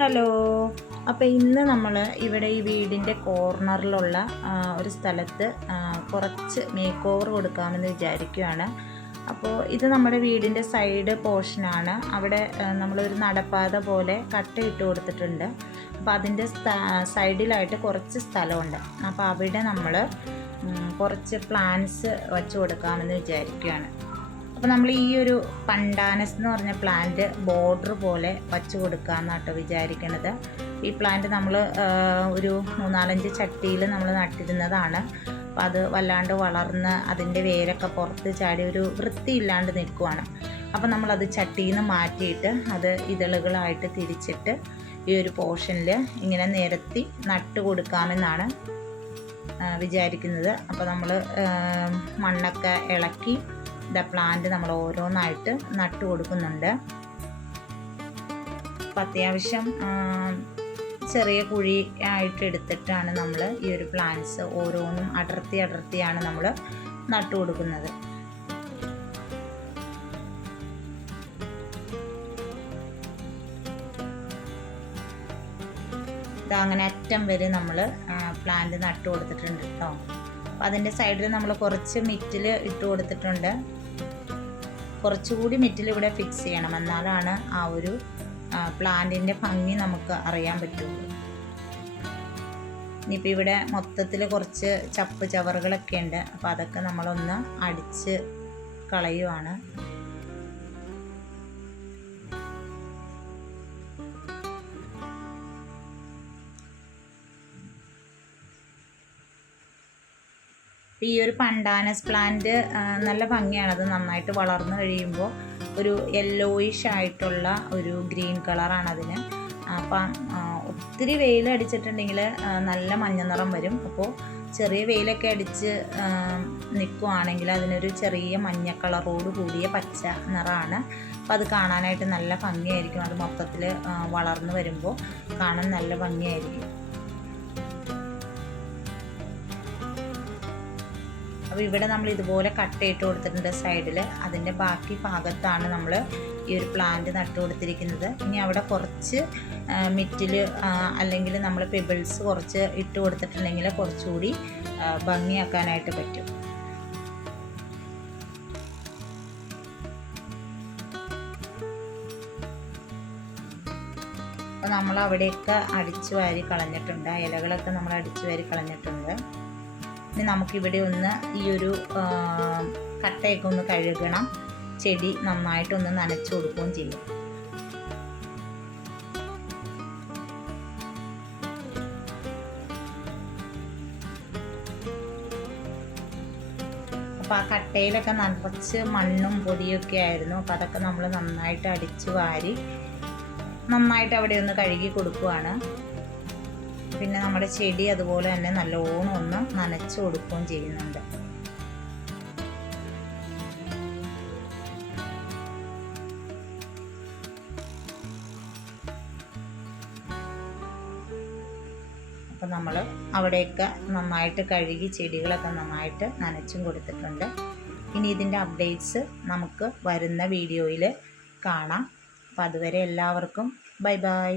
Hello. അപ്പോൾ ഇന്ന് നമ്മൾ ഇവിടെ ഈ വീടിന്റെ കോർണറിലുള്ള ഒരു സ്ഥലത്ത് കുറച്ച് മേക്ക് ഓവർ കൊടുക്കാമെന്ന് വിചാരിക്കുകയാണ് അപ്പോൾ ഇത് നമ്മുടെ വീടിന്റെ സൈഡ് പോർഷനാണ് അവിടെ നമ്മളൊരു നടപ്പാത പോലെ കട്ട ഇട്ട് കൊടുത്തിട്ടുണ്ട്. അപ്പോൾ അതിന്റെ സൈഡിലായിട്ട് കുറച്ച് സ്ഥലമുണ്ട്. അപ്പോൾ അവിടെ നമ്മൾ കുറച്ച് പ്ലാന്റ്സ് വച്ച് കൊടുക്കാമെന്ന് വിചാരിക്കുകയാണ് അപ്പോൾ നമ്മൾ ഈ ഒരു പണ്ടാനസ് എന്ന് പറഞ്ഞ പ്ലാന്റ് ബോർഡർ പോലെ വച്ച് കൊടുക്കാമെന്നാണ് കേട്ടോ വിചാരിക്കണത്. ഈ പ്ലാന്റ് നമ്മൾ ഒരു മൂന്നാലഞ്ച് ചട്ടിയിൽ നമ്മൾ നട്ടിരുന്നതാണ്. അപ്പോൾ അത് വല്ലാണ്ട് വളർന്ന് അതിന്റെ വേരൊക്കെ പുറത്ത് ചാടി ഒരു വൃത്തിയില്ലാണ്ട് നിൽക്കുവാണ് അപ്പോൾ നമ്മളത് ചട്ടിയിൽ നിന്ന് മാറ്റിയിട്ട് അത് ഇതളുകളായിട്ട് തിരിച്ചിട്ട് ഈ ഒരു പോർഷനിൽ ഇങ്ങനെ നിരത്തി നട്ട് കൊടുക്കാമെന്നാണ് വിചാരിക്കുന്നത്. അപ്പോൾ നമ്മൾ മണ്ണൊക്കെ ഇളക്കി ദ പ്ലാന്റ് നമ്മൾ ഓരോന്നായിട്ട് നട്ടു കൊടുക്കുന്നുണ്ട്. അപ്പം അത്യാവശ്യം ചെറിയ കുഴി ആയിട്ട് എടുത്തിട്ടാണ് നമ്മൾ ഈ ഒരു പ്ലാന്റ്സ് ഓരോന്നും അടർത്തി അടർത്തിയാണ് നമ്മൾ നട്ടു കൊടുക്കുന്നത്. അങ്ങനെ അറ്റം വരെ നമ്മൾ പ്ലാന്റ് നട്ടു കൊടുത്തിട്ടുണ്ട് കേട്ടോ അപ്പം അതിന്റെ സൈഡിൽ നമ്മൾ കുറച്ച് മിറ്റിൽ ഇട്ട് കൊടുത്തിട്ടുണ്ട്. കുറച്ചുകൂടി മെറ്റൽ ഇവിടെ ഫിക്സ് ചെയ്യണം. എന്നാലാണ് ആ ഒരു പ്ലാന്റിന്റെ ഭംഗി നമുക്ക് അറിയാൻ പറ്റുള്ളൂ. ഇനിയിപ്പോൾ ഇവിടെ മൊത്തത്തിൽ കുറച്ച് ചപ്പ് ചവറുകളൊക്കെ ഉണ്ട്. അപ്പോൾ അതൊക്കെ നമ്മളൊന്ന് അടിച്ച് കളയുവാണ്. ഈ ഒരു പണ്ടാനസ് പ്ലാന്റ് നല്ല ഭംഗിയാണ്. അത് നന്നായിട്ട് വളർന്നു കഴിയുമ്പോൾ ഒരു യെല്ലോയിഷ് ആയിട്ടുള്ള ഒരു ഗ്രീൻ കളറാണ് അതിന്. അപ്പം ഒത്തിരി വെയിൽ അടിച്ചിട്ടുണ്ടെങ്കിൽ നല്ല മഞ്ഞ നിറം വരും. അപ്പോൾ ചെറിയ വെയിലൊക്കെ അടിച്ച് നിൽക്കുവാണെങ്കിൽ അതിനൊരു ചെറിയ മഞ്ഞ കളറോട് കൂടിയ പച്ച നിറമാണ് അപ്പോൾ അത് കാണാനായിട്ട് നല്ല ഭംഗിയായിരിക്കും. അത് മൊത്തത്തിൽ വളർന്നു വരുമ്പോൾ കാണാൻ നല്ല ഭംഗിയായിരിക്കും. അപ്പോൾ ഇവിടെ നമ്മൾ ഇതുപോലെ കട്ട് ഇട്ട് കൊടുത്തിട്ടുണ്ട് സൈഡിൽ അതിന്റെ ബാക്കി ഭാഗത്താണ് നമ്മൾ ഈ ഒരു പ്ലാന്റ് നട്ടു കൊടുത്തിരിക്കുന്നത്. ഇനി അവിടെ കുറച്ച് മിറ്റിൽ അല്ലെങ്കിൽ നമ്മൾ പിബിൾസ് കുറച്ച് ഇട്ട് കൊടുത്തിട്ടുണ്ടെങ്കിൽ കുറച്ചുകൂടി ഭംഗിയാക്കാനായിട്ട് പറ്റും. അപ്പോൾ നമ്മൾ അവിടെയൊക്കെ അടിച്ചു വാരി കളഞ്ഞിട്ടുണ്ട്. ഇലകളൊക്കെ നമ്മൾ അടിച്ചു വാരി കളഞ്ഞിട്ടുണ്ട്. ഇനി നമുക്കിവിടെ ഒന്ന് ഈ ഒരു കട്ടയൊക്കെ ഒന്ന് കഴുകണം. ചെടി നന്നായിട്ടൊന്ന് നനച്ചു കൊടുക്കുകയും ചെയ്യും. അപ്പോൾ ആ കട്ടയിലൊക്കെ നിറച്ച് മണ്ണും പൊടിയൊക്കെ ആയിരുന്നു. അപ്പോൾ അതൊക്കെ നമ്മൾ നന്നായിട്ട് അടിച്ചു വാരി നന്നായിട്ട് അവിടെ ഒന്ന് കഴുകി കൊടുക്കുവാണ്. പിന്നെ നമ്മുടെ ചെടി അതുപോലെ തന്നെ നല്ലോണം ഒന്ന് നനച്ചു കൊടുക്കുകയും ചെയ്യുന്നുണ്ട്. അപ്പം നമ്മൾ അവിടെയൊക്കെ നന്നായിട്ട് കഴുകി ചെടികളൊക്കെ നന്നായിട്ട് നനച്ചും കൊടുത്തിട്ടുണ്ട്. ഇനി ഇതിന്റെ അപ്ഡേറ്റ്സ് നമുക്ക് വരുന്ന വീഡിയോയിൽ കാണാം. അപ്പം അതുവരെ എല്ലാവർക്കും ബൈ ബൈ.